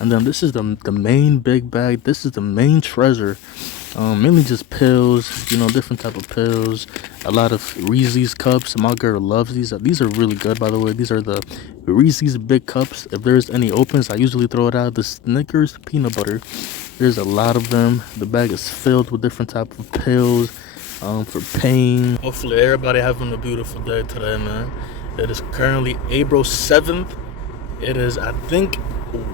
And then this is the main big bag. This is the main treasure. Mainly just pills, different type of pills. A lot of Reese's cups. My girl loves these. These are really good, by the way. These are the Reese's big cups. If there's any opens, I usually throw it out. The Snickers peanut butter. There's a lot of them. The bag is filled with different type of pills. For pain. Hopefully, everybody having a beautiful day today, man. It is currently April 7th. It is, I think,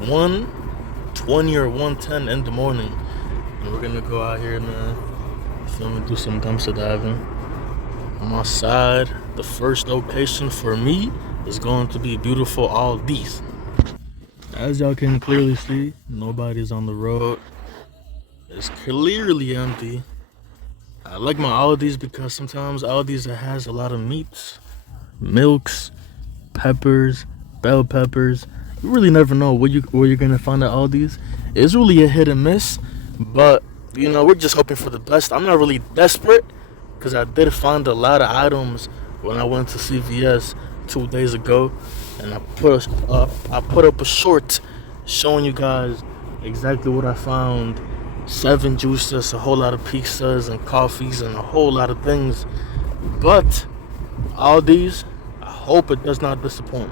1:20 or 1:10 in the morning. And we're gonna go out here, man. Feel me? Do some dumpster diving. I'm outside. The first location for me is going to be beautiful Aldi'S. As y'all can clearly see, nobody's on the road. It's clearly empty. I like my Aldi's because sometimes Aldi's has a lot of meats, milks, peppers, bell peppers. You really never know where you're gonna find at Aldi's. It's really a hit and miss, but we're just hoping for the best. I'm not really desperate because I did find a lot of items when I went to CVS 2 days ago, and I put up a short showing you guys exactly what I found. 7 juices, a whole lot of pizzas and coffees, and a whole lot of things. But Aldi's, I hope it does not disappoint.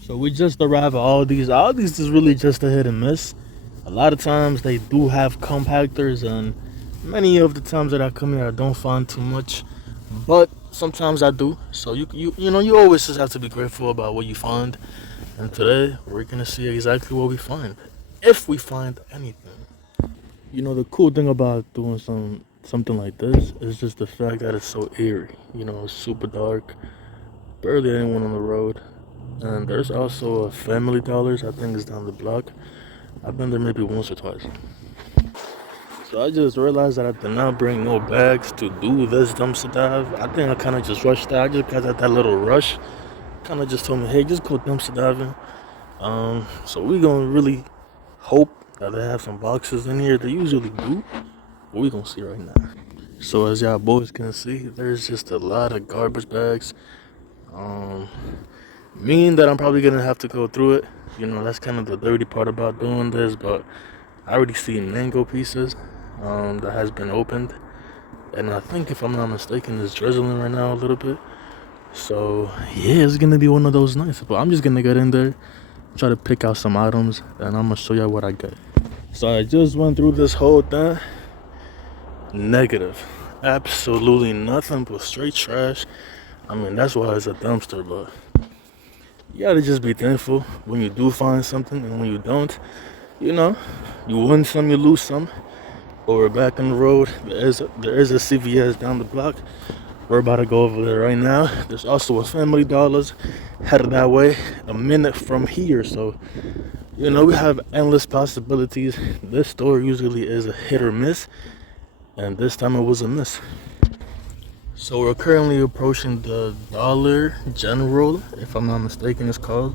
So we just arrived at Aldi's. Aldi's is really just a hit and miss. A lot of times they do have compactors, and many of the times that I come here, I don't find too much. But sometimes I do. So you always just have to be grateful about what you find. And today we're gonna see exactly what we find, if we find anything. The cool thing about doing something like this is just the fact that it's so eerie. It's super dark, barely anyone on the road. And there's also a Family Dollars, I think it's down the block. I've been there maybe once or twice. So I just realized that I did not bring no bags to do this dumpster dive. I think I kind of just rushed out. I just got that little rush. Kind of just told me, hey, just go dumpster diving. So we gonna really hope that they have some boxes in here. They usually do, but we gonna see right now. So as y'all boys can see, there's just a lot of garbage bags. Um, mean that I'm probably gonna have to go through it. That's kind of the dirty part about doing this, but I already see mango pieces that has been opened, and I think if I'm not mistaken, it's drizzling right now a little bit. So yeah, it's gonna be one of those nights. But I'm just gonna get in there, try to pick out some items, and I'm gonna show y'all what I get. So I just went through this whole thing. Negative, absolutely nothing but straight trash. I mean, that's why it's a dumpster, but you gotta just be thankful when you do find something, and when you don't, you win some, you lose some. But we're back on the road. There is a CVS down the block. We're about to go over there right now. There's also a Family Dollars headed that way, a minute from here. So, we have endless possibilities. This store usually is a hit or miss, and this time it was a miss. So we're currently approaching the Dollar General, if I'm not mistaken, it's called.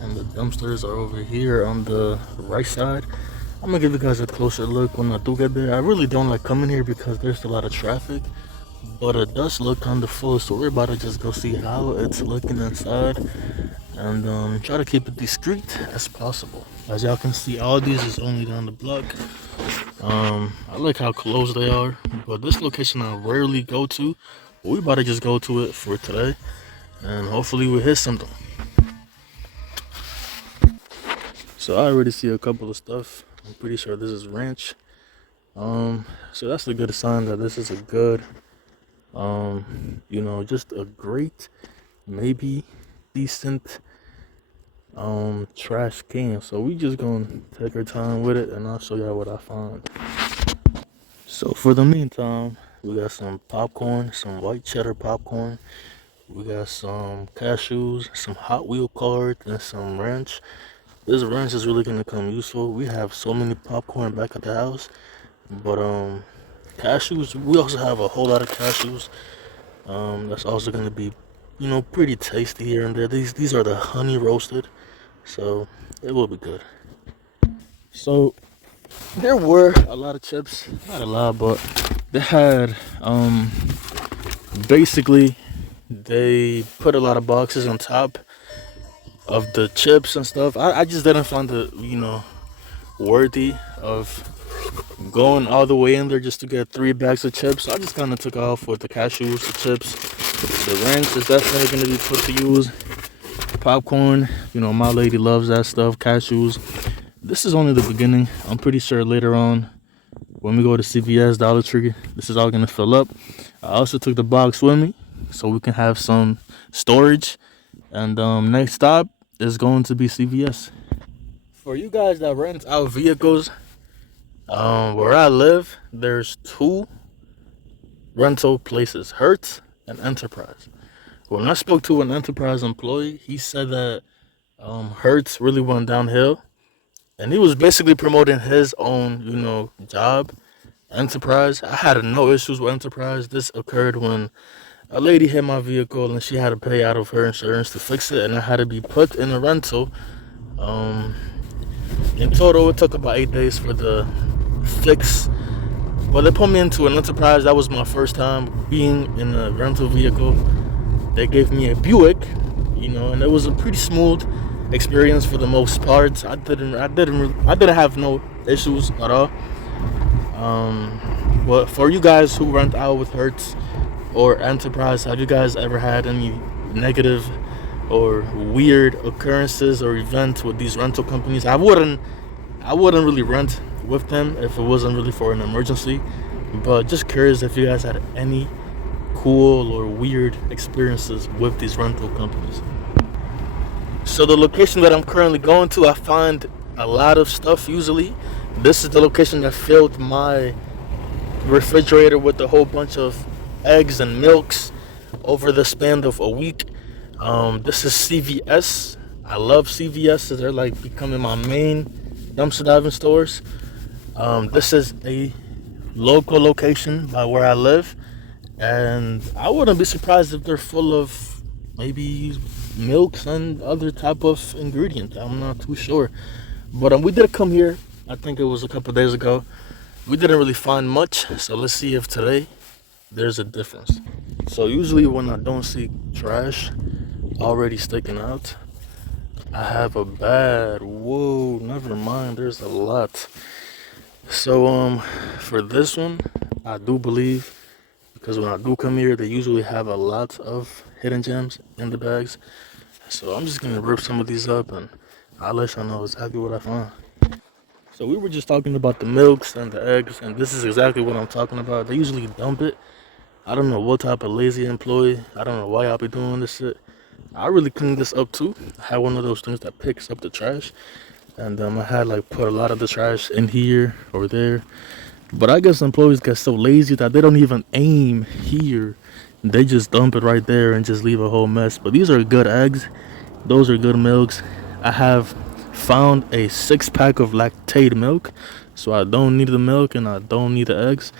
And the dumpsters are over here on the right side. I'm gonna give you guys a closer look when I do get there. I really don't like coming here because there's a lot of traffic, but it does look kind of full. So we're about to just go see how it's looking inside, and try to keep it discreet as possible. As y'all can see, all these is only down the block. I like how close they are, but this location I rarely go to. But we about to just go to it for today, and hopefully we hit something. So I already see a couple of stuff. I'm pretty sure this is ranch. So that's a good sign that this is a good, just a great, maybe decent, trash can. So we just gonna take our time with it, and I'll show y'all what I found. So for the meantime, we got some popcorn, some white cheddar popcorn. We got some cashews, some Hot Wheel cards, and some ranch. This ranch is really gonna come useful. We have so many popcorn back at the house, but cashews. We also have a whole lot of cashews. That's also gonna be, pretty tasty here and there. These are the honey roasted, so it will be good. So There were a lot of chips, not a lot, but they had basically they put a lot of boxes on top of the chips and stuff. I just didn't find it, worthy of going all the way in there just to get 3 bags of chips. So I just kind of took off with the cashews, the chips. The ranch is definitely going to be put to use. Popcorn, my lady loves that stuff. Cashews. This is only the beginning. I'm pretty sure later on, when we go to CVS, Dollar Tree, this is all going to fill up. I also took the box with me so we can have some storage. And next stop is going to be CVS. For you guys that rent out vehicles, where I live, there's 2 rental places, Hertz and Enterprise. When I spoke to an Enterprise employee, he said that Hertz really went downhill, and he was basically promoting his own, job. Enterprise, I had no issues with Enterprise. This occurred when a lady hit my vehicle and she had to pay out of her insurance to fix it, and I had to be put in a rental. In total, it took about 8 days for the fix. Well, they put me into an Enterprise. That was my first time being in a rental vehicle. They gave me a Buick, and it was a pretty smooth experience for the most part. I didn't have no issues at all. But for you guys who rent out with Hertz or Enterprise, have you guys ever had any negative or weird occurrences or events with these rental companies? I wouldn't really rent with them if it wasn't really for an emergency, but just curious if you guys had any cool or weird experiences with these rental companies. So the location that I'm currently going to, I find a lot of stuff usually. This is the location that filled my refrigerator with a whole bunch of eggs and milks over the span of a week. This is CVS. I love CVS. They're like becoming my main dumpster diving stores. This is a local location by where I live, and I wouldn't be surprised if they're full of maybe milks and other type of ingredients. I'm not too sure, but we did come here. I think it was a couple days ago. We didn't really find much, so let's see if today there's a difference. So usually when I don't see trash already sticking out, I have a bad, whoa, never mind, there's a lot. So for this one, I do believe, because when I do come here, they usually have a lot of hidden gems in the bags. So I'm just gonna rip some of these up and I'll let y'all know exactly what I found. So we were just talking about the milks and the eggs, and this is exactly what I'm talking about. They usually dump it. I don't know what type of lazy employee. I don't know why y'all be doing this shit. I really cleaned this up too. I had one of those things that picks up the trash, and I had put a lot of the trash in here or there. But I guess employees get so lazy that they don't even aim here. They just dump it right there and just leave a whole mess. But these are good eggs. Those are good milks. I have found a 6-pack of lactate milk, so I don't need the milk and I don't need the eggs.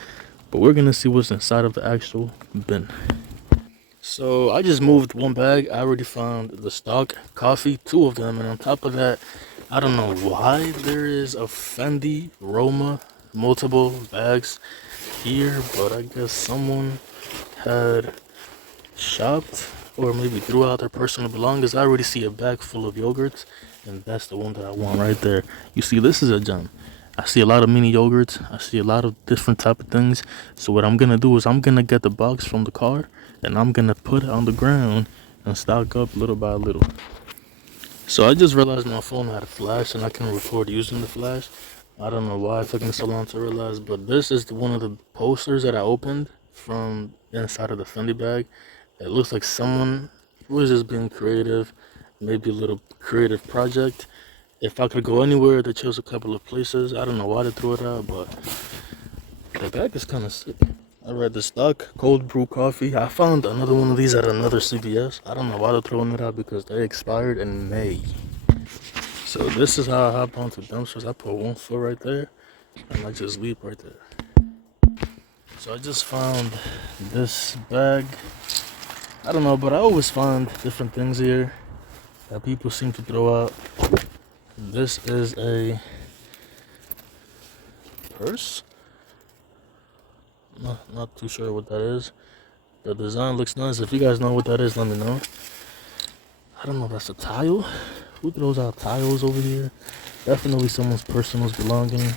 But we're gonna see what's inside of the actual bin. So I just moved one bag. I already found the stock coffee, 2 of them, and on top of that, I don't know why there is a Fendi Roma multiple bags here, but I guess someone had shopped or maybe threw out their personal belongings. I already see a bag full of yogurts, and that's the one that I want right there. You see, this is a gem. I see a lot of mini yogurts. I see a lot of different type of things. So what I'm gonna do is I'm gonna get the box from the car and I'm gonna put it on the ground and stock up little by little. So I just realized my phone had a flash and I can record using the flash. I don't know why it took me so long to realize, but this is one of the posters that I opened from inside of the Fendi bag. It looks like someone was just being creative, maybe a little creative project. If I could go anywhere, they chose a couple of places. I don't know why they threw it out, but the bag is kind of sick. I read the stock cold brew coffee. I found another one of these at another CVS. I don't know why they're throwing it out because they expired in May. So this is how I hop onto dumpsters. I put one foot right there and I just leap right there. So I just found this bag. I don't know, but I always find different things here that people seem to throw out. This is a purse. Not too sure what that is. The design looks nice. If you guys know what that is, let me know. I don't know if that's a tile. Who throws out tiles over here? Definitely someone's personal belonging.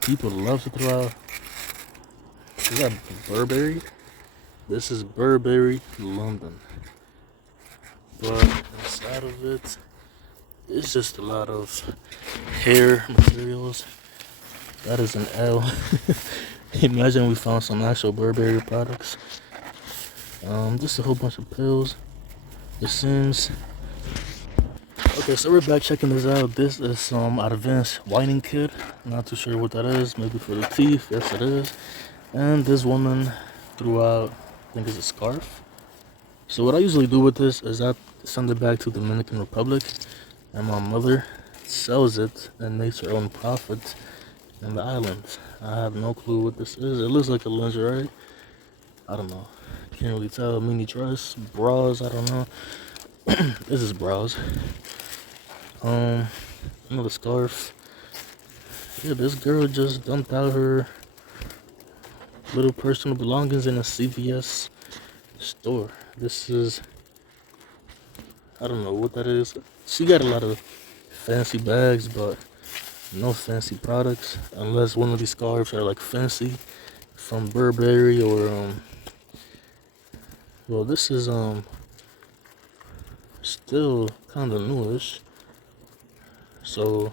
People love to throw out. Is that Burberry? This is Burberry, London. But inside of it, it's just a lot of hair materials. That is an L. Imagine we found some actual Burberry products. Just a whole bunch of pills. It seems. Okay, so we're back checking this out. This is some advanced whitening kit. Not too sure what that is. Maybe for the teeth. Yes, it is. And this woman threw out, I think it's a scarf. So what I usually do with this is I send it back to the Dominican Republic, and my mother sells it and makes her own profit in the islands. I have no clue what this is. It looks like a lingerie. I don't know. Can't really tell. Mini dress, bras. I don't know. This is bras. Another scarf. Yeah, this girl just dumped out her little personal belongings in a CVS store. This is, I don't know what that is. She got a lot of fancy bags, but no fancy products, unless one of these scarves are like fancy from Burberry or well, this is still kind of newish. So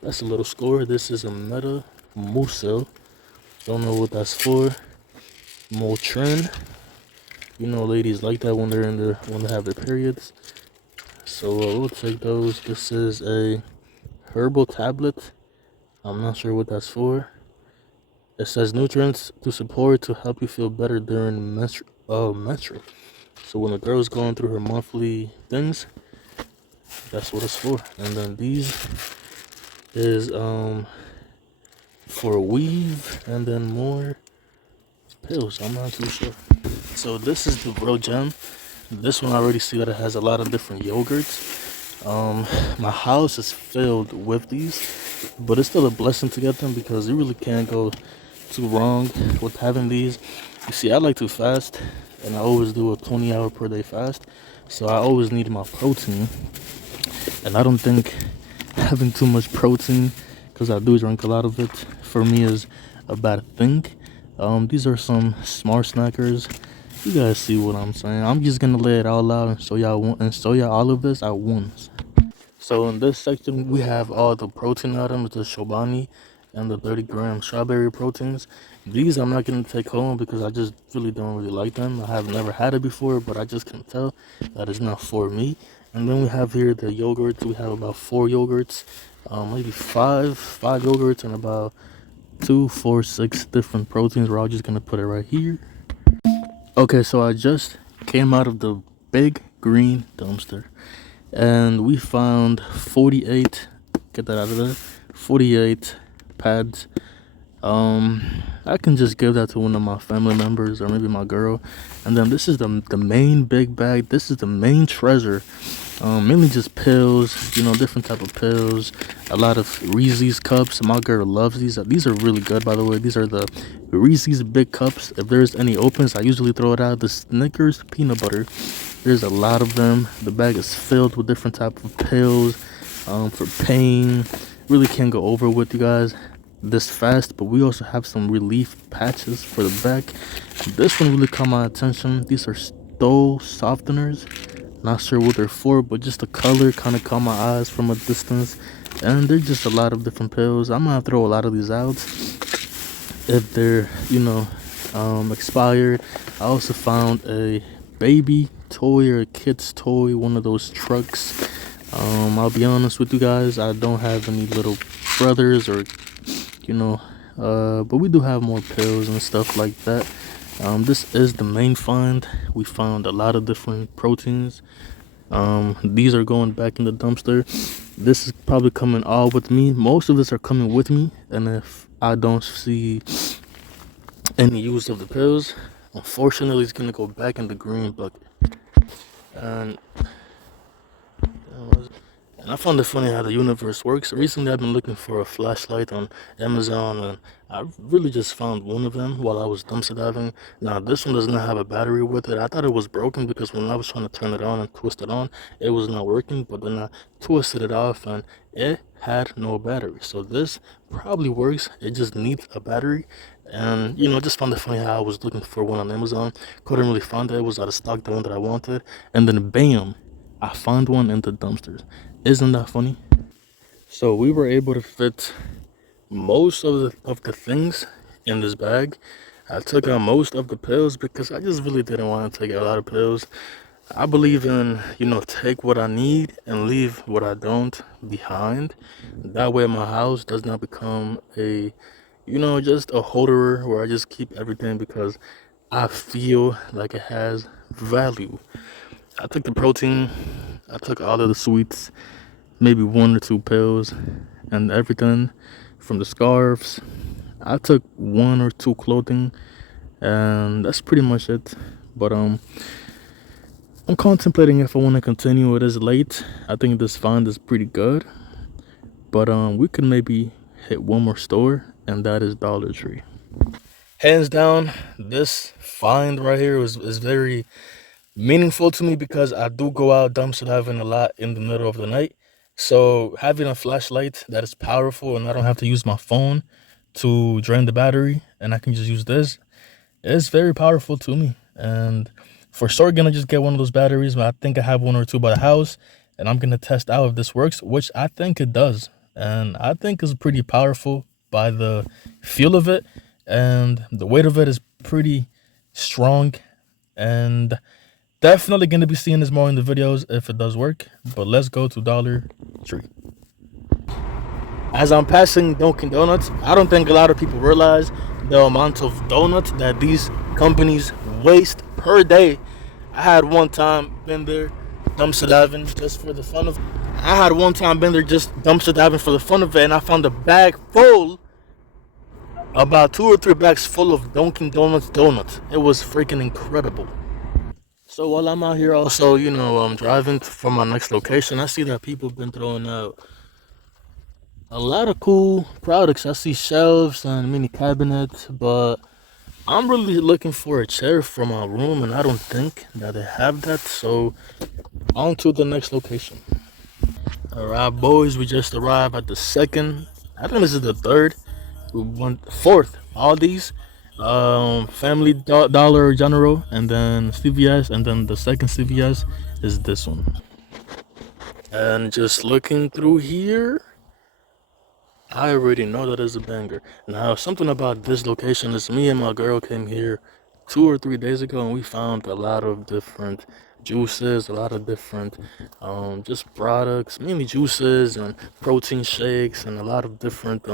that's a little score. This is a Meta Musel. Don't know what that's for. Motrin. You know, ladies like that when when they have their periods. So we'll take those. This is a herbal tablet. I'm not sure what that's for. It says nutrients to support to help you feel better during menstrual. So when a girl's going through her monthly things, that's what it's for. And then these is for weave, and then more pills. I'm not too sure. So this is the Bro Gem. This one I already see that it has a lot of different yogurts. My house is filled with these, but it's still a blessing to get them because you really can't go too wrong with having these. You see, I like to fast, and I always do a 20-hour per day fast, so I always need my protein. And I don't think having too much protein, because I do drink a lot of it, for me is a bad thing. These are some smart snackers. You guys see what I'm saying. I'm just gonna lay it all out and show y'all all of this at once. So in this section we have all the protein items, the Chobani and the 30-gram strawberry proteins. These I'm not gonna take home because I just don't really like them. I have never had it before, but I just can tell that it's not for me. And then we have here the yogurts. We have about 4 yogurts, maybe five yogurts, and about 2, 4, 6 different proteins. We're all just gonna put it right here. Okay, so I just came out of the big green dumpster, and we found 48. Get that out of there. 48 pads. I can just give that to one of my family members or maybe my girl. And then this is the main big bag. This is the main treasure. Mainly just pills, you know, different type of pills. A lot of Reese's cups. My girl loves these. These are really good, by the way. These are the Reese's big cups. If there's any opens, I usually throw it out. The Snickers peanut butter. There's a lot of them. The bag is filled with different type of pills for pain. Really can't go over with you guys this fast, but we also have some relief patches for the back. This one really caught my attention. These are stole softeners. Not sure what they're for, but just the color kind of caught my eyes from a distance. And there's just a lot of different pills. I'm gonna throw a lot of these out if they're, you know, expired. I also found a baby toy or a kid's toy, one of those trucks. I'll be honest with you guys, I don't have any little brothers or, you know, but we do have more pills and stuff like that. This is the main find. We found a lot of different proteins. These are going back in the dumpster. This is probably coming all with me. Most of this are coming with me, and if I don't see any use of the pills, unfortunately it's gonna go back in the green bucket. And I found it funny how the universe works. Recently, I've been looking for a flashlight on Amazon, and I really just found one of them while I was dumpster diving. Now, this one does not have a battery with it. I thought it was broken because when I was trying to turn it on and twist it on, it was not working. But then I twisted it off, and it had no battery. So this probably works. It just needs a battery. And I just found it funny how I was looking for one on Amazon, couldn't really find it. It was out of stock, the one that I wanted, and then bam, I found one in the dumpsters. Isn't that funny? So we were able to fit most of the things in this bag. I took out most of the pills because I just really didn't want to take a lot of pills. I believe in, take what I need and leave what I don't behind. That way my house does not become just a holder where I just keep everything because I feel like it has value. I took the protein, I took all of the sweets, maybe one or two pills, and everything from the scarves. I took one or two clothing, and that's pretty much it. But I'm contemplating if I want to continue. It is late. I think this find is pretty good, but we could maybe hit one more store, and that is Dollar Tree. Hands down, this find right here is very meaningful to me because I do go out dumpster diving a lot in the middle of the night. So having a flashlight that is powerful and I don't have to use my phone to drain the battery and I can just use this is very powerful to me. And for sure gonna just get one of those batteries, but I think I have one or two by the house and I'm gonna test out if this works, which I think it does. And I think it's pretty powerful by the feel of it, and the weight of it is pretty strong, and definitely going to be seeing this more in the videos if it does work. But let's go to Dollar Tree. As I'm passing Dunkin' Donuts, I don't think a lot of people realize the amount of donuts that these companies waste per day. I had one time been there dumpster diving just for the fun of it. I had one time been there just dumpster diving for the fun of it, and I found a bag full, about 2 or 3 bags full of Dunkin' Donuts donuts. It was freaking incredible. So while I'm out here also, I'm driving for my next location, I see that people have been throwing out a lot of cool products. I see shelves and mini cabinets, but I'm really looking for a chair for my room, and I don't think that they have that. So on to the next location. All right, boys, we just arrived at the second. I think this is the third. We went fourth. Aldi's, Family Dollar General, and then CVS, and then the second CVS is this one. And just looking through here, I already know that is a banger. Now, something about this location is me and my girl came here 2 or 3 days ago, and we found a lot of different juices, a lot of different just products, mainly juices and protein shakes, and a lot of different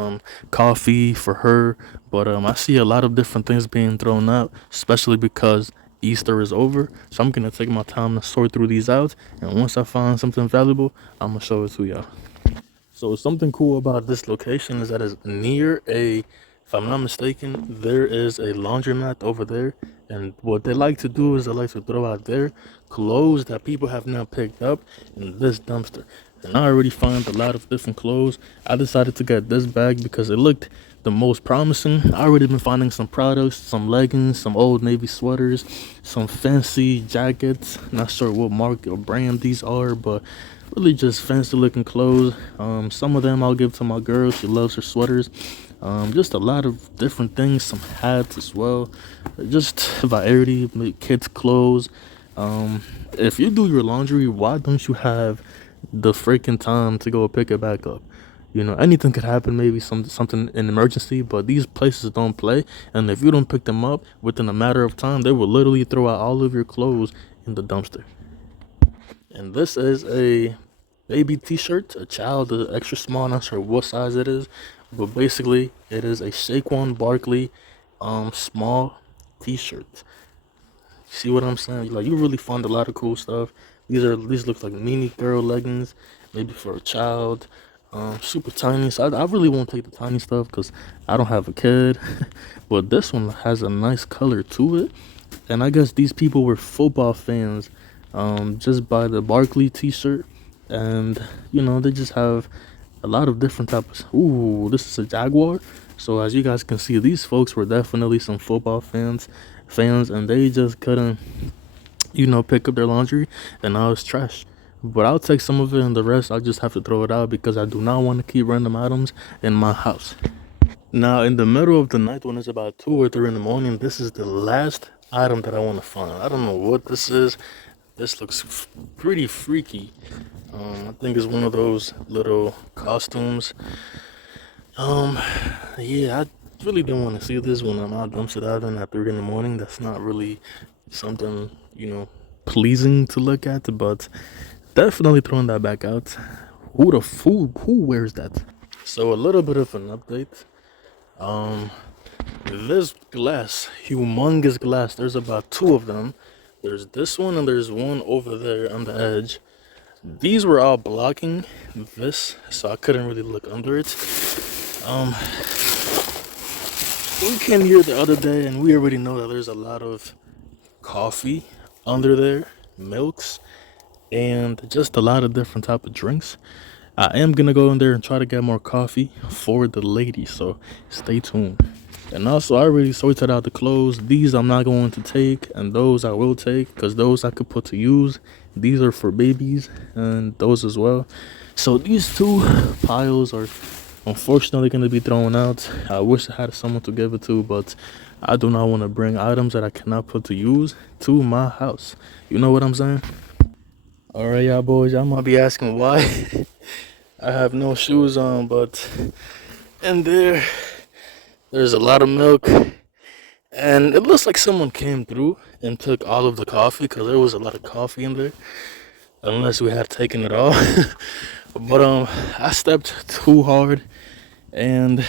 coffee for her. But I see a lot of different things being thrown out, especially because Easter is over. So I'm gonna take my time to sort through these out, and once I find something valuable, I'm gonna show it to y'all. So something cool about this location is that it's near if I'm not mistaken, there is a laundromat over there. And what they like to do is they like to throw out their clothes that people have not picked up in this dumpster. And I already found a lot of different clothes. I decided to get this bag because it looked the most promising. I already been finding some products, some leggings, some Old Navy sweaters, some fancy jackets. Not sure what mark or brand these are, but really just fancy looking clothes. Some of them I'll give to my girl. She loves her sweaters. Just a lot of different things, some hats as well. Just variety, kids clothes. If you do your laundry, why don't you have the freaking time to go pick it back up? Anything could happen, maybe something an emergency, but these places don't play. And if you don't pick them up within a matter of time, they will literally throw out all of your clothes in the dumpster. And this is a baby t-shirt, a child, extra small, not sure what size it is, but basically it is a Saquon Barkley small t-shirt. See what I'm saying? Like, you really find a lot of cool stuff. These look like mini girl leggings, maybe for a child. Super tiny. So I really won't take the tiny stuff because I don't have a kid. But this one has a nice color to it. And I guess these people were football fans just by the Barkley t-shirt. and they just have a lot of different types. Ooh, this is a Jaguar. So as you guys can see, these folks were definitely some football fans, and they just couldn't pick up their laundry, and now it's trash. But I'll take some of it, and the rest I'll just have to throw it out because I do not want to keep random items in my house. Now, in the middle of the night, when it's about 2 or 3 in the morning, this is the last item that I want to find. I don't know what this is. This looks pretty freaky. I think it's one of those little costumes. Um, yeah, I really don't want to see this when I'm out dumpster diving at 3 in the morning. That's not really something pleasing to look at, but definitely throwing that back out. Who wears that? So a little bit of an update. Um, this glass, humongous glass. There's about two of them. There's this one and there's one over there on the edge. These were all blocking this, so I couldn't really look under it. Um, we came here the other day and we already know that there's a lot of coffee under there, milks, and just a lot of different type of drinks. I am gonna go in there and try to get more coffee for the ladies, so stay tuned. And also, I already sorted out the clothes. These I'm not going to take, and those I will take because those I could put to use. These are for babies, and those as well. So these two piles are unfortunately going to be thrown out. I wish I had someone to give it to, but I do not want to bring items that I cannot put to use to my house. You know what I'm saying? All right, y'all boys, y'all might be asking why I have no shoes on, but in there's a lot of milk, and it looks like someone came through and took all of the coffee because there was a lot of coffee in there, unless we had taken it all. But I stepped too hard, and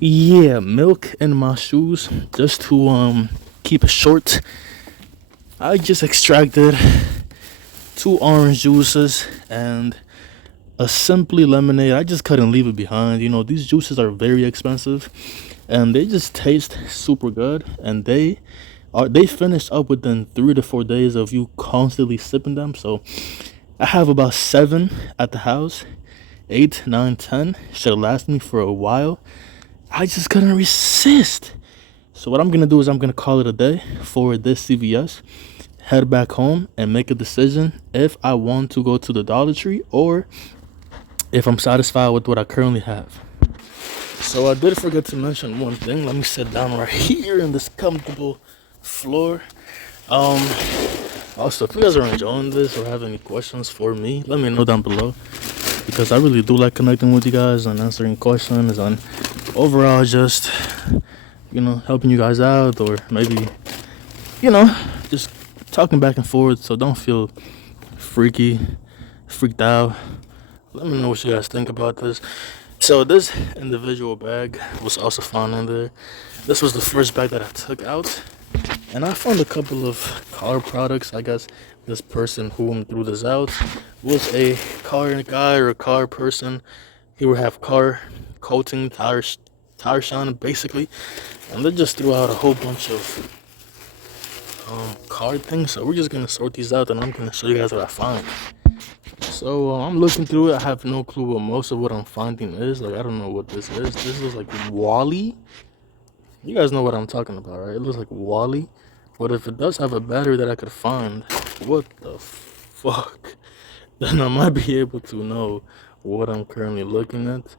yeah, milk in my shoes. Just to keep it short, I just extracted 2 orange juices and a simply lemonade. I just couldn't leave it behind. These juices are very expensive and they just taste super good, and they finished up within 3 to 4 days of you constantly sipping them. So I have about 7 at the house. 8, 9, 10 should last me for a while. I just couldn't resist. So what I'm gonna do is I'm gonna call it a day for this CVS, head back home and make a decision if I want to go to the Dollar Tree or if I'm satisfied with what I currently have. So I did forget to mention one thing. Let me sit down right here in this comfortable floor. Also, if you guys are enjoying this or have any questions for me, let me know down below, because I really do like connecting with you guys and answering questions and overall just helping you guys out, or maybe just talking back and forth. So don't feel freaked out. Let me know what you guys think about this. So this individual bag was also found in there. This was the first bag that I took out, and I found a couple of car products. I guess this person who threw this out was a car guy or a car person. He would have car coating, tire shine basically, and they just threw out a whole bunch of car things. So we're just gonna sort these out, and I'm gonna show you guys what I find. So I'm looking through it. I have no clue what most of what I'm finding is. Like, I don't know what this is. This is like Wally. You guys know what I'm talking about, right? It looks like Wally. But if it does have a battery that I could find, what the fuck? Then I might be able to know what I'm currently looking at.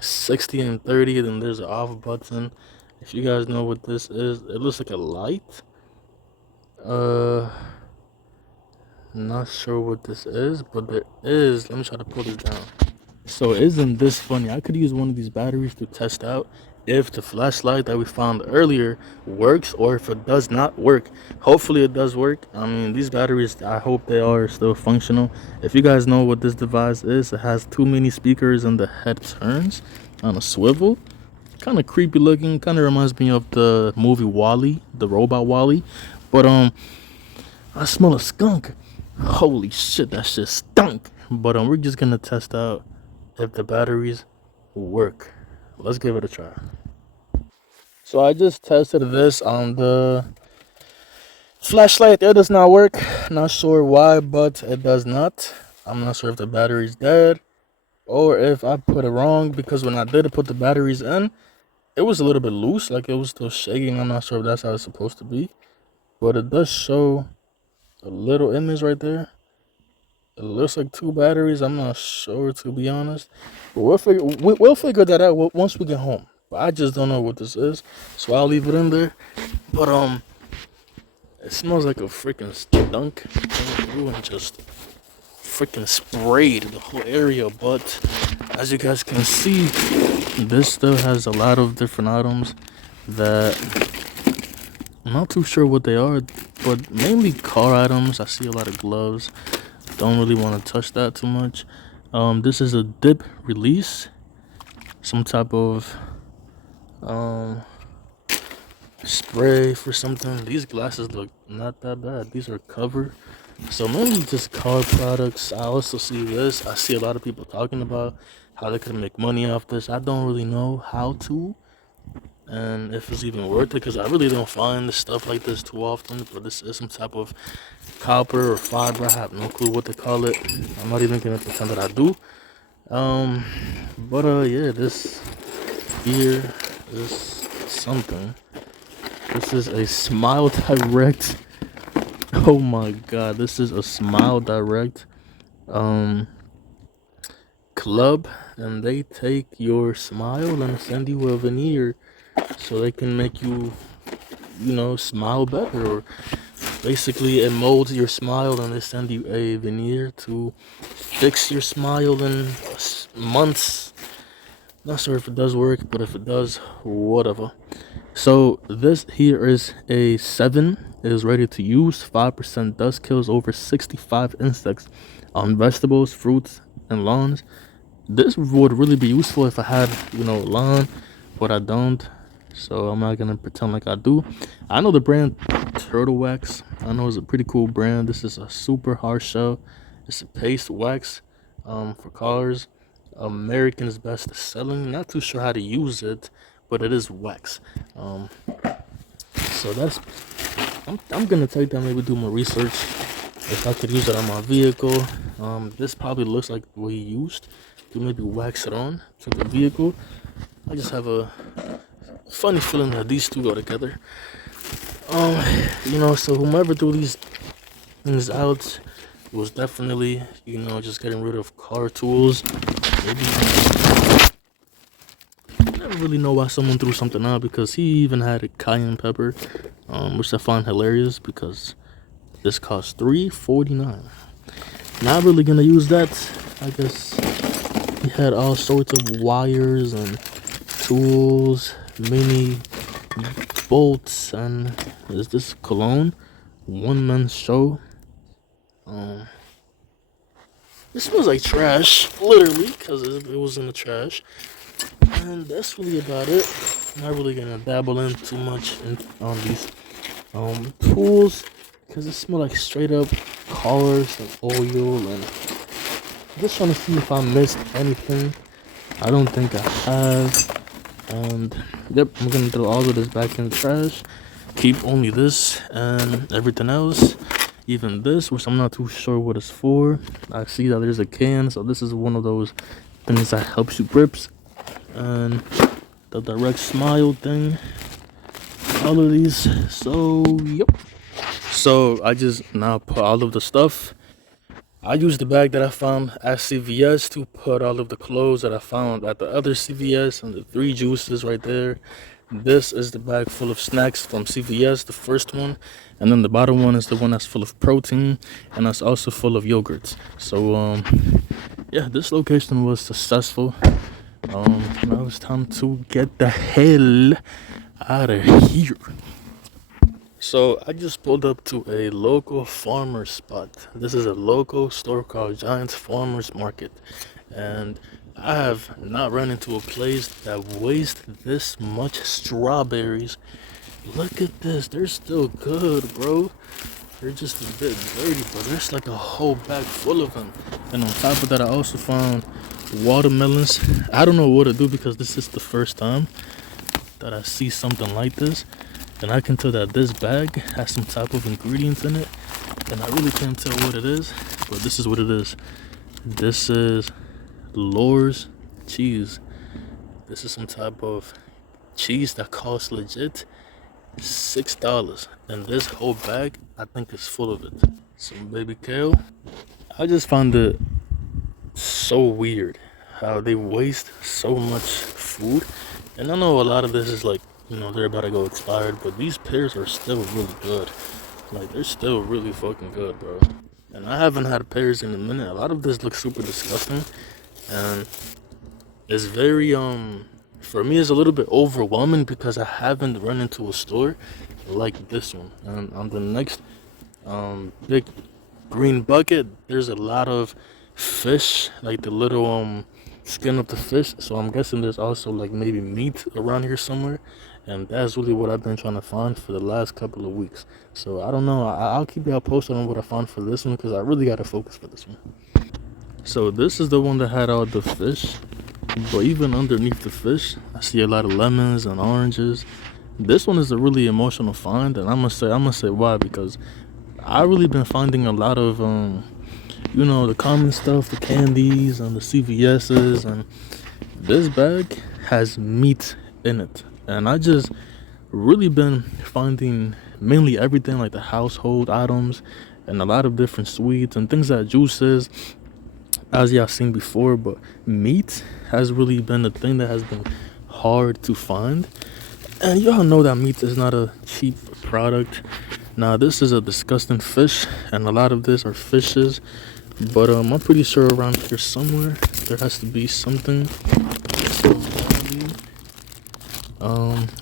60 and 30, then there's an off button. If you guys know what this is, it looks like a light. Not sure what this is, but there is. Let me try to pull this down. So isn't this funny? I could use one of these batteries to test out if the flashlight that we found earlier works, or if it does not work. Hopefully it does work. I mean, these batteries, I hope they are still functional. If you guys know what this device is, it has 2 mini speakers and the head turns on a swivel. Kind of creepy looking. Kind of reminds me of the movie Wall-E, the robot Wall-E. But I smell a skunk. Holy shit, that shit stunk. But we're just gonna test out if the batteries work. Let's give it a try. So I just tested this on the flashlight. It does not work. Not sure why, but it does not. I'm not sure if the battery's dead or if I put it wrong, because when I did put the batteries in, it was a little bit loose, like it was still shaking. I'm not sure if that's how it's supposed to be, but it does show a little image right there. It looks like 2 batteries. I'm not sure, to be honest, but we'll figure that out once we get home. But I just don't know what this is, so I'll leave it in there. But it smells like a freaking stunk. And just freaking sprayed the whole area. But as you guys can see, this still has a lot of different items that I'm not too sure what they are, but mainly car items. I see a lot of gloves. Don't really want to touch that too much. This is a dip release, some type of spray for something. These glasses look not that bad. These are covered, so mainly just car products. I also see this. I see a lot of people talking about how they could make money off this. I don't really know how to, and if it's even worth it, because I really don't find stuff like this too often. But this is some type of copper or fiber. I have no clue what to call it. I'm not even gonna pretend that I do. Yeah, this here is something. This is a Smile Direct. Oh my god, this is a Smile Direct club, and they take your smile and send you a veneer so they can make you, smile better. Or basically, it molds your smile and they send you a veneer to fix your smile in months. Not sure if it does work, but if it does, whatever. So this here is a 7. It is ready to use. 5% dust kills over 65 insects on vegetables, fruits, and lawns. This would really be useful if I had, lawn, but I don't. So I'm not gonna pretend like I do. I know the brand Turtle Wax. I know it's a pretty cool brand. This is a super hard shell. It's a paste wax for cars. American's best selling. Not too sure how to use it, but it is wax. So that's I'm gonna take that, maybe do more research if I could use it on my vehicle. This probably looks like what he used to maybe wax it on to the vehicle. I just have a funny feeling that these two go together. So whomever threw these things out was definitely, just getting rid of car tools. Maybe I never really know why someone threw something out, because he even had a cayenne pepper, which I find hilarious because this costs $3.49. Not really gonna use that. I guess he had all sorts of wires and tools, mini bolts, and is this cologne? One man show. This smells like trash, literally, because it was in the trash. And that's really about it. Not really gonna dabble in too much on these tools, because it smells like straight up cars and oil. And just trying to see if I missed anything. I don't think I have. And yep, I'm gonna throw all of this back in the trash. Keep only this and everything else. Even this, which I'm not too sure what it's for. I see that there's a can, so this is one of those things that helps you grips. And the direct smile thing. All of these. So yep. So I just now put all of the stuff. I used the bag that I found at CVS to put all of the clothes that I found at the other CVS, and the 3 juices right there. This is the bag full of snacks from CVS, the first one. And then the bottom one is the one that's full of protein, and that's also full of yogurts. So, yeah, this location was successful. Now it's time to get the hell out of here. So I just pulled up to a local farmer spot. This is a local store called Giants Farmers Market, and I have not run into a place that wastes this much strawberries. Look at this, they're still good, bro. They're just a bit dirty, but there's like a whole bag full of them. And on top of that, I also found watermelons. I don't know what to do, because this is the first time that I see something like this. And I can tell that this bag has some type of ingredients in it, and I really can't tell what it is, but this is what it is. This is Lore's cheese. This is some type of cheese that costs legit $6. And this whole bag, I think, is full of it. Some baby kale. I just find it so weird how they waste so much food. And I know a lot of this is like, they're about to go expired, but these pears are still really good. Like, they're still really fucking good, bro. And I haven't had pears in a minute. A lot of this looks super disgusting. And it's very, for me, it's a little bit overwhelming because I haven't run into a store like this one. And on the next big green bucket, there's a lot of fish, like the little skin of the fish. So I'm guessing there's also like maybe meat around here somewhere, and that's really what I've been trying to find for the last couple of weeks. So I don't know, I'll keep y'all posted on what I found for this one, because I really gotta focus for this one. So this is the one that had all the fish, but even underneath the fish I see a lot of lemons and oranges. This one is a really emotional find, and I'm gonna say why, because I really been finding a lot of the common stuff, the candies and the CVS's, and this bag has meat in it. And I just really been finding mainly everything like the household items and a lot of different sweets and things that juices, as y'all seen before. But meat has really been the thing that has been hard to find. And y'all know that meat is not a cheap product. Now this is a disgusting fish, and a lot of this are fishes, but I'm pretty sure around here somewhere there has to be something.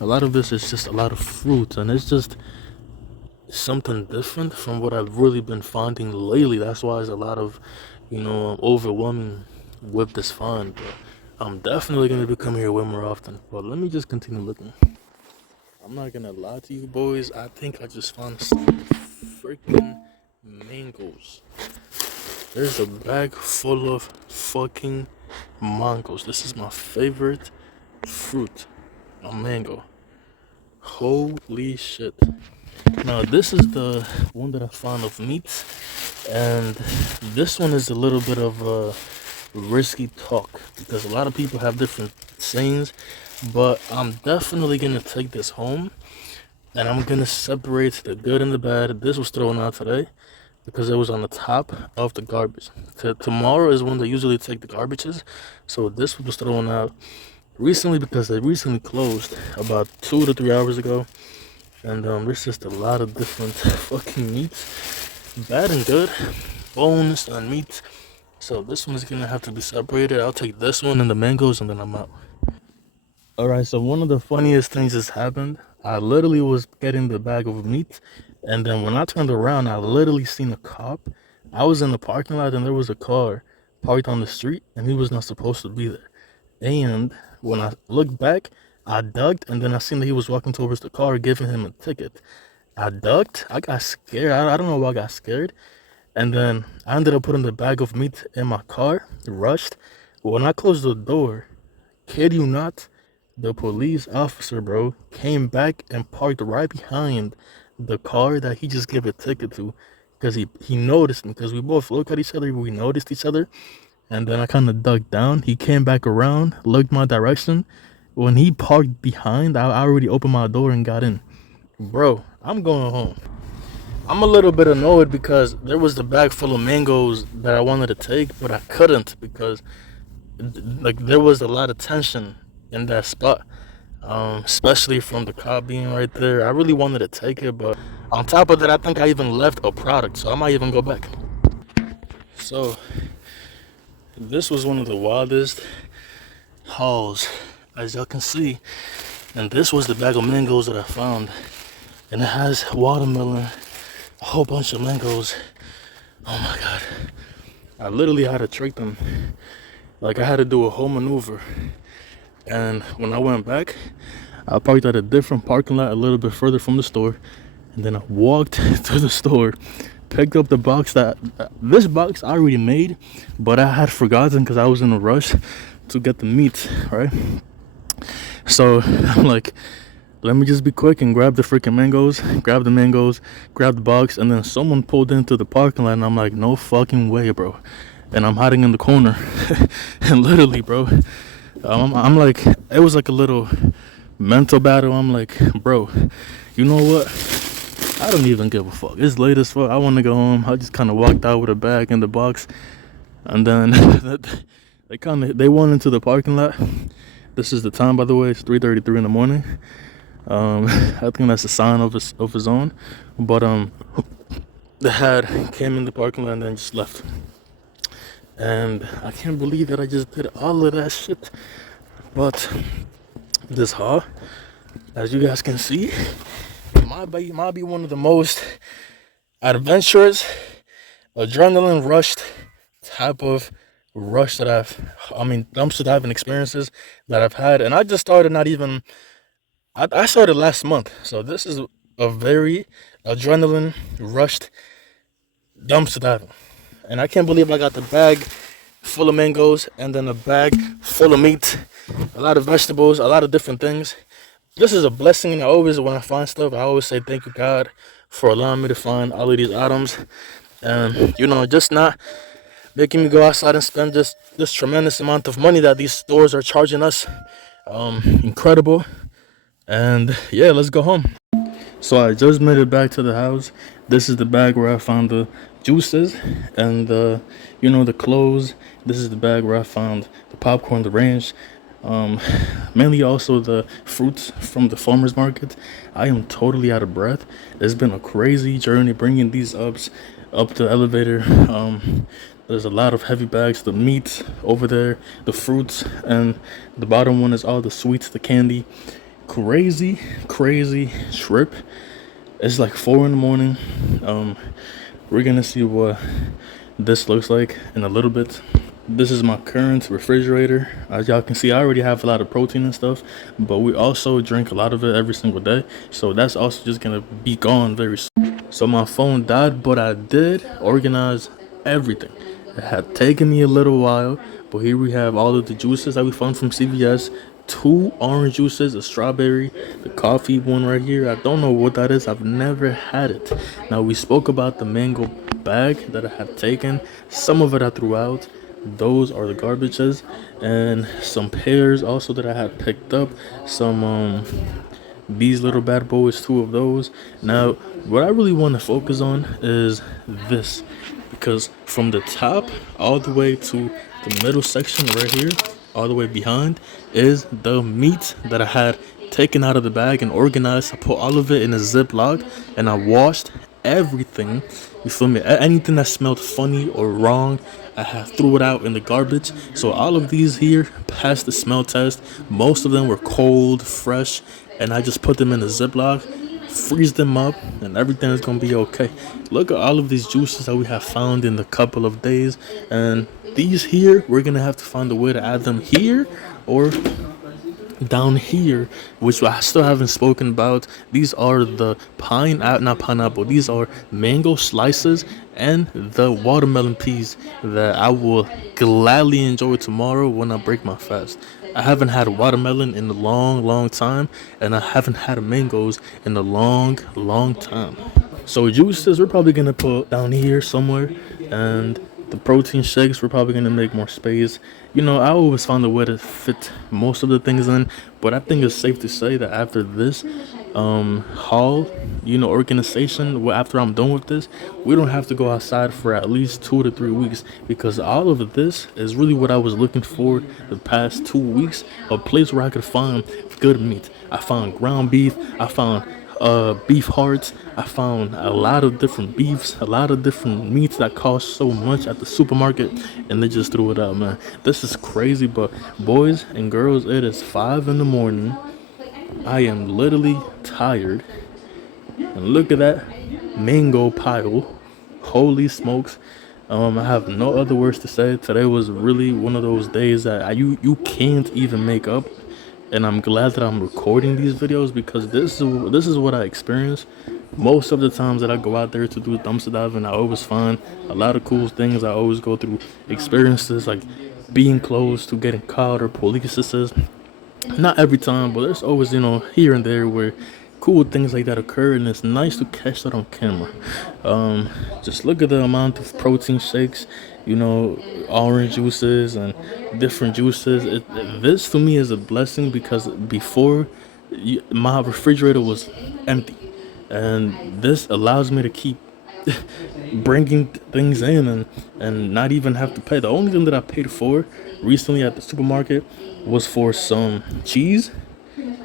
A lot of this is just a lot of fruit, and it's just something different from what I've really been finding lately. That's why there's a lot of overwhelming with this find. But I'm definitely gonna be coming here way more often. But let me just continue looking. I'm not gonna lie to you boys, I think I just found some freaking mangoes. There's a bag full of fucking mangoes. This is my favorite fruit, a mango. Holy shit. Now this is the one that I found of meat, and this one is a little bit of a risky talk because a lot of people have different sayings, but I'm definitely gonna take this home and I'm gonna separate the good and the bad. This was thrown out today because it was on the top of the garbage. Tomorrow is when they usually take the garbages, so this was thrown out recently because they recently closed about 2 to 3 hours ago. And there's just a lot of different fucking meats, bad and good, bones and meat. So this one is gonna have to be separated. I'll take this one and the mangoes, and then I'm out. Alright, so one of the funniest things that's happened, I literally was getting the bag of meat, and then when I turned around, I literally seen a cop. I was in the parking lot and there was a car parked on the street, and he was not supposed to be there. And when I looked back, I ducked, and then I seen that he was walking towards the car, giving him a ticket. I ducked. I got scared. I don't know why I got scared. And then I ended up putting the bag of meat in my car, rushed. When I closed the door, kid you not, the police officer, bro, came back and parked right behind the car that he just gave a ticket to, because he noticed me, because we both looked at each other, we noticed each other. And then I kind of ducked down. He came back around, looked my direction. When he parked behind, I already opened my door and got in. Bro, I'm going home. I'm a little bit annoyed because there was the bag full of mangoes that I wanted to take, but I couldn't because there was a lot of tension in that spot, especially from the cop being right there. I really wanted to take it, but on top of that, I think I even left a product, so I might even go back. So this was one of the wildest hauls, as y'all can see. And this was the bag of mangoes that I found, and it has watermelon, a whole bunch of mangoes. Oh my god, I literally had to trick them. Like, I had to do a whole maneuver. And when I went back, I parked at a different parking lot a little bit further from the store, and then I walked to the store, picked up the box this box I already made, but I had forgotten because I was in a rush to get the meat, right? So I'm like, let me just be quick and grab the freaking mangoes, grab the box, and then someone pulled into the parking lot, and I'm like, no fucking way, bro. and I'm hiding in the corner. And literally, bro, I'm like, it was like a little mental battle. I'm like, bro, you know what? I don't even give a fuck. It's late as fuck. I want to go home. I just kind of walked out with a bag in the box, and then they went into the parking lot. This is the time, by the way. It's 3:33 in the morning. I think that's a sign of his own. But the head came in the parking lot and then just left. And I can't believe that I just did all of that shit. But this haul, as you guys can see, might be one of the most adventurous, adrenaline rushed type of rush that dumpster diving experiences that I've had. And I just started I started last month. So this is a very adrenaline rushed dumpster diving. And I can't believe I got the bag full of mangoes and then a bag full of meat, a lot of vegetables, a lot of different things. This is a blessing, and when I find stuff, I always say thank you, God, for allowing me to find all of these items. And, just not making me go outside and spend this tremendous amount of money that these stores are charging us. Incredible. And yeah, let's go home. So I just made it back to the house. This is the bag where I found the juices and the clothes. This is the bag where I found the popcorn, the ranch, mainly also the fruits from the farmers market. I am totally out of breath. It's been a crazy journey bringing these up the elevator. There's a lot of heavy bags, the meat over there, the fruits, and the bottom one is all the sweets, the candy. Crazy trip. It's like 4 in the morning. We're gonna see what this looks like in a little bit. This is my current refrigerator. As y'all can see, I already have a lot of protein and stuff, but we also drink a lot of it every single day, so that's also just gonna be gone very soon. So my phone died, but I did organize everything. It had taken me a little while, but here we have all of the juices that we found from CVS. 2 orange juices, a strawberry, the coffee one right here. I don't know what that is. I've never had it. Now, we spoke about the mango bag that I had taken. Some of it I threw out. Those are the garbages. And some pears also that I had picked up. Some these little bad boys, 2 of those. Now, what I really want to focus on is this, because from the top all the way to the middle section right here, all the way behind, is the meat that I had taken out of the bag and organized. I put all of it in a Ziploc and I washed everything. You feel me? Anything that smelled funny or wrong, I had threw it out in the garbage. So all of these here passed the smell test. Most of them were cold, fresh, and I just put them in a Ziploc, freeze them up, and everything is gonna be okay. Look at all of these juices that we have found in a couple of days, and these here, we're gonna have to find a way to add them here or down here, which I still haven't spoken about. These are the not pineapple, these are mango slices and the watermelon peas that I will gladly enjoy tomorrow when I break my fast. I haven't had a watermelon in a long time, and I haven't had mangoes in a long time. So juices we're probably gonna put down here somewhere, and the protein shakes we're probably gonna make more space. I always find a way to fit most of the things in, but I think it's safe to say that after this haul, organization, after I'm done with this, we don't have to go outside for at least 2 to 3 weeks, because all of this is really what I was looking for the past 2 weeks, a place where I could find good meat. I found ground beef, I found beef hearts, I found a lot of different beefs, a lot of different meats that cost so much at the supermarket, and they just threw it out, man. This is crazy, but boys and girls, it is 5 in the morning. I am literally tired, and look at that mango pile. Holy smokes. I have no other words to say. Today was really one of those days that you can't even make up. And I'm glad that I'm recording these videos, because this is what I experience most of the times that I go out there to do dumpster diving. I always find a lot of cool things. I always go through experiences like being close to getting caught or police assist. Not every time, but there's always, here and there where cool things like that occur, and it's nice to catch that on camera. Just look at the amount of protein shakes, you know, orange juices and different juices. This to me is a blessing because before, my refrigerator was empty, and this allows me to keep bringing things in and not even have to pay. The only thing that I paid for recently at the supermarket was for some cheese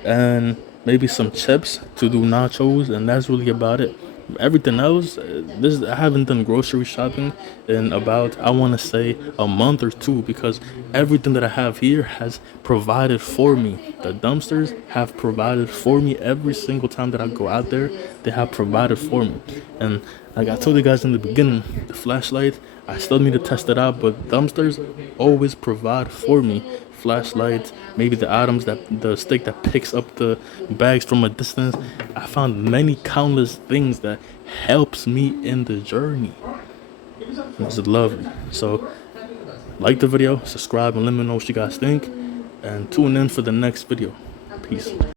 and maybe some chips to do nachos, and that's really about it. Everything else, this I haven't done grocery shopping in about, I want to say, a month or two, because everything that I have here has provided for me. The dumpsters have provided for me every single time that I go out there. They have provided for me, and like I told you guys in the beginning, the flashlight, I still need to test it out, but dumpsters always provide for me. Flashlights, maybe the items, that the stick that picks up the bags from a distance. I found many countless things that helps me in the journey. It's lovely. So like the video, subscribe, and let me know what you guys think, and tune in for the next video. Peace.